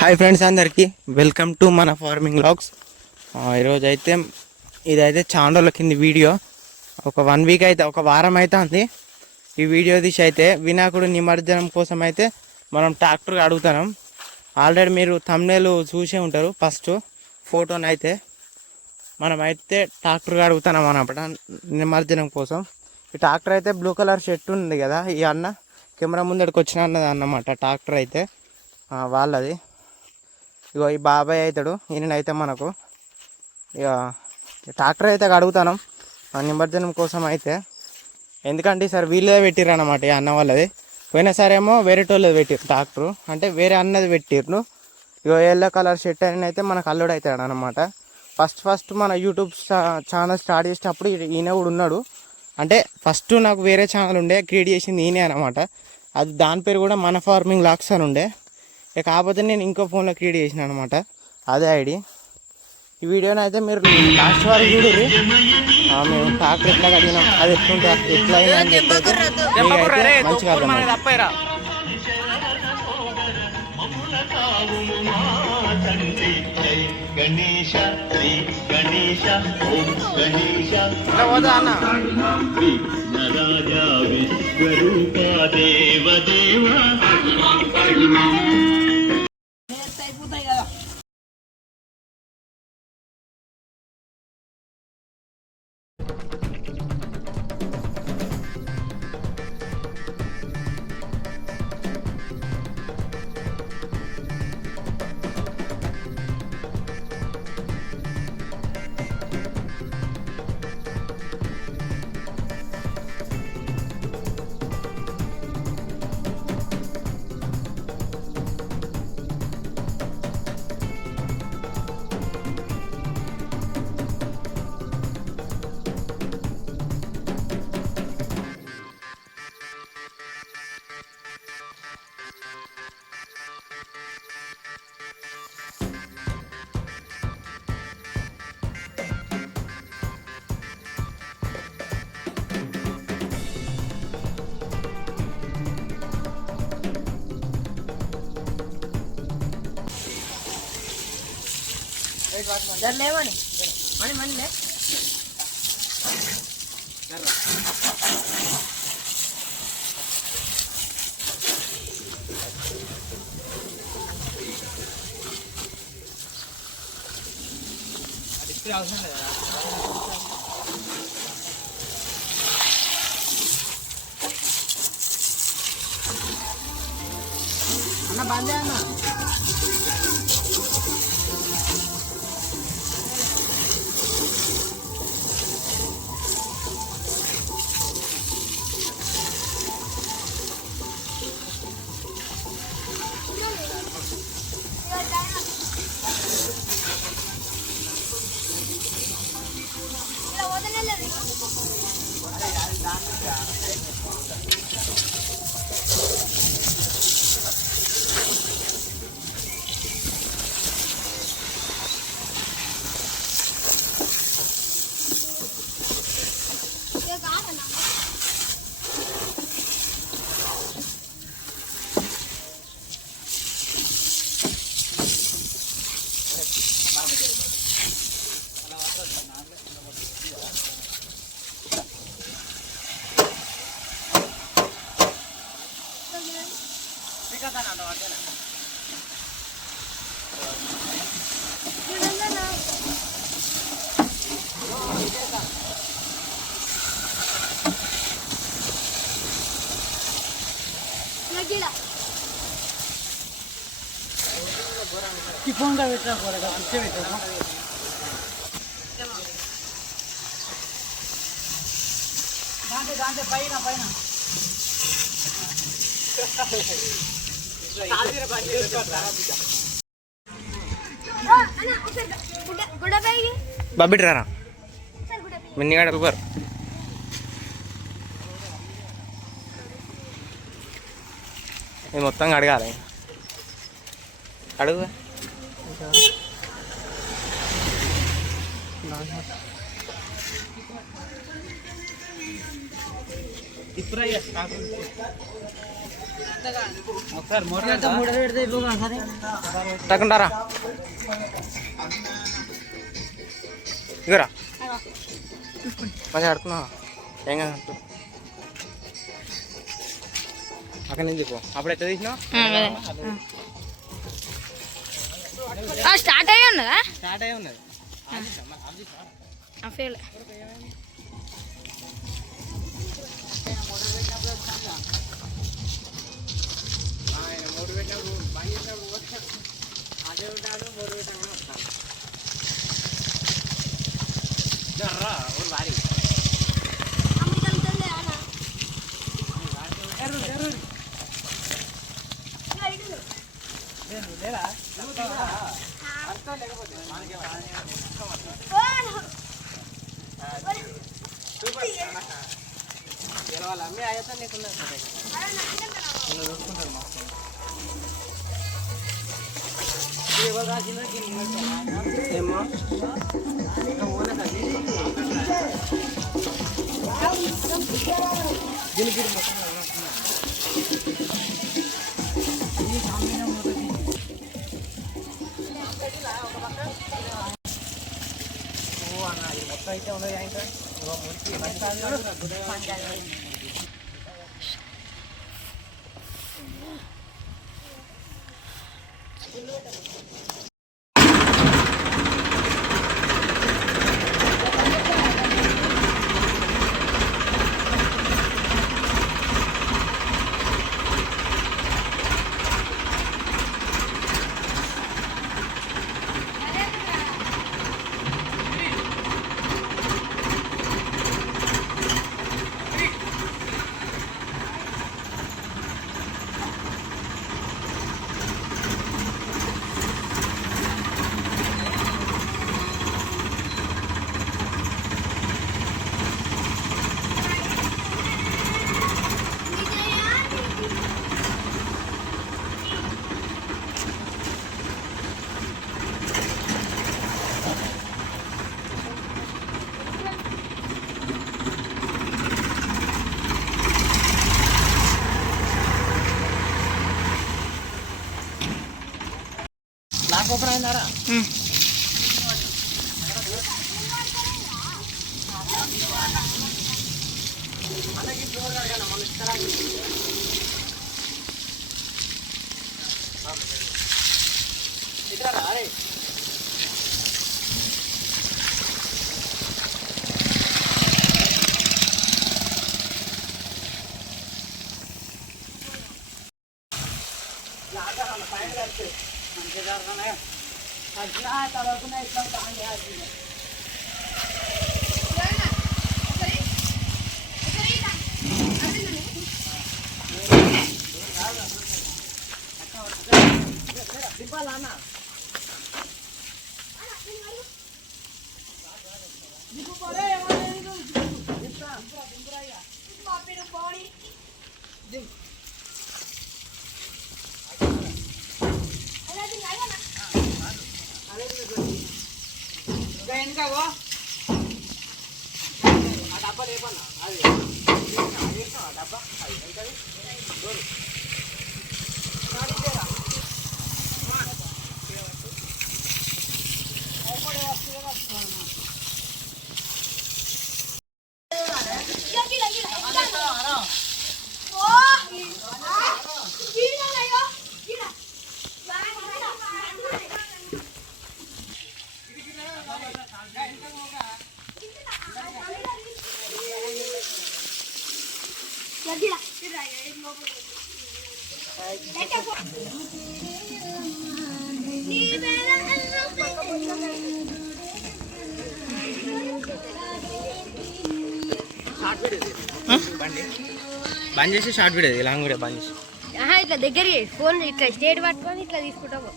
Hi friends, అందరికీ welcome to మన farming vlogs. ఈరోజు అయితే ఇదైతే చాలా రోజుల కింద వీడియో. ఒక 1 వీక్ అయితే, ఒక వారం అయితే ఉంది ఈ వీడియో తీసి. అయితే వినాయకుడు నిమజ్జనం కోసం అయితే మనం ట్రాక్టర్ అడుగుతున్నాం. ఆల్రెడీ మీరు థంబ్నెయిల్ చూసే ఉంటారు. ఫస్ట్ ఫోటోని అయితే మనమైతే ట్రాక్టర్ అడుగుతున్నాం అన్నమాట నిమజ్జనం కోసం. ఈ ట్రాక్టర్ అయితే బ్లూ కలర్ షర్ట్ ఉంది కదా, ఈ అన్న కెమెరా ముందడికి వచ్చిన అన్నది అన్నమాట. ట్రాక్టర్ అయితే వాళ్ళది. ఇగో ఈ బాబాయ్ అవుతాడు, ఈయనైతే మనకు ఇక ట్రాక్టర్ అయితే అడుగుతాను నిమజ్జనం కోసం అయితే. ఎందుకంటే ఈసారి వీళ్ళే పెట్టిర్రు అన్నమాట, ఈ అన్న వాళ్ళది. పోయినసారేమో వేరే వాళ్ళది పెట్టిర్రు ట్రాక్టరు, అంటే వేరే అన్నది పెట్టిర్రు. ఇగో ఎల్లో కలర్ షర్ట్ అని అయితే మనకు అల్లుడు అవుతాడు అనమాట. ఫస్ట్ మన యూట్యూబ్ ఛానల్ స్టార్ట్ చేసేటప్పుడు ఈయన కూడా ఉన్నాడు. అంటే ఫస్ట్ నాకు వేరే ఛానల్ ఉండే, క్రియేట్ చేసింది ఈయనే అనమాట. అది దాని పేరు కూడా మన ఫార్మింగ్ వ్లాగ్స్ అని ఉండే. కాకపోతే నేను ఇంకో ఫోన్లో క్రియేట్ చేసిన అనమాట, అదే ఐడి. ఈ వీడియోని అయితే మీరు లాస్ట్ వరకు చూడరు. మేము ట్రాక్టర్ ఎట్లా కడిగినాం, అది ఎట్లుంటే ఎట్లా అని చెప్పి మంచిగా అర్థం. గణేశ శ్రీ గణేశ ఓం గణేశ నరాజా విశ్వరూప దేవ దేవ. లేవని మనీ మనీలే డిస్ప్లే అవసరం లేదా అన్న? బందే అన్న. ఫోన్ గా పెట్టా పిచ్చే పెట్టా దాంట్లో పైన బాబిట్ రారా మిన్నిగాడ సూపర్. ఇది మొత్తం అడగాలి, అడుగు. ఒకసారి మూడు పెడితే ఇవ్వగా సరే తగ్గంటారా ఇగరా మంచిగా ఆడుకున్నా ఏం కదా అక్కడ నుంచి పో అప్పుడు ఎట్లా తీసినావు స్టార్ట్ అయ్యి ఉన్నదా స్టార్ట్ అయ్యి ఉన్నది ఫెయిల్ మూడు పెట్టినప్పుడు బంద్ చేసినప్పుడు వస్తాడు అదే ఉంటాడు మూడు పెట్టినప్పుడు వస్తాడు జర్రా ఒక భారీ గెలవాలి అమ్మి అయ్యా నీకున్నా చూసుకుంటారు మా ఏమో దీనికి మొత్తం అయితే ఉన్నది ఇంకా లాక్ ఓపెన్ అయిందారా ఇట్లా అరే డబ్బా లేపన్నా అది డబ్బా బంద్ చేసి షార్ట్ వీడియో లాంగ్ వీడియో బంద్ చేసి ఇట్లా దగ్గర ఫోన్ ఇట్లా స్టేట్ పట్టుకొని ఇట్లా తీసుకుంటాము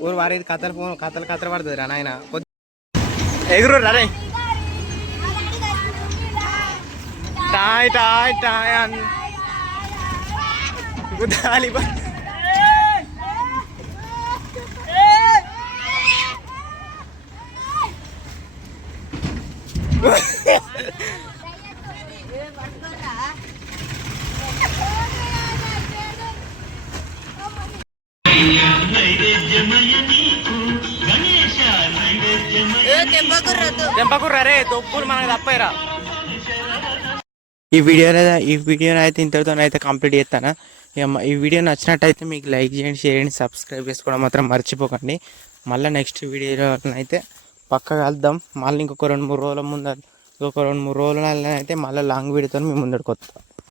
ఊరు వారి కథలు ఫోన్ కథలు పడుతుంది రా నాయన ఎగురు రే టాయ్ టాయ్ టాయ్ అని గుద్దాలి తెంపకుర్రా రే తొప్పులు మనకు తప్పైరా. ఈ వీడియోని అయితే ఇంతటితో అయితే కంప్లీట్ చేస్తాను. ఈ వీడియో నచ్చినట్టయితే మీకు లైక్ చేయండి, షేర్ చేయండి, సబ్స్క్రైబ్ చేసుకోవడం మాత్రం మర్చిపోకండి. మళ్ళీ నెక్స్ట్ వీడియోలో అయితే పక్క కలుద్దాం. మళ్ళీ ఇంకొక 2-3 రోజుల ముందు, ఇంకొక 2-3 రోజుల అయితే మళ్ళీ లాంగ్ వీడియోతో మీ ముందరికి వస్తాం.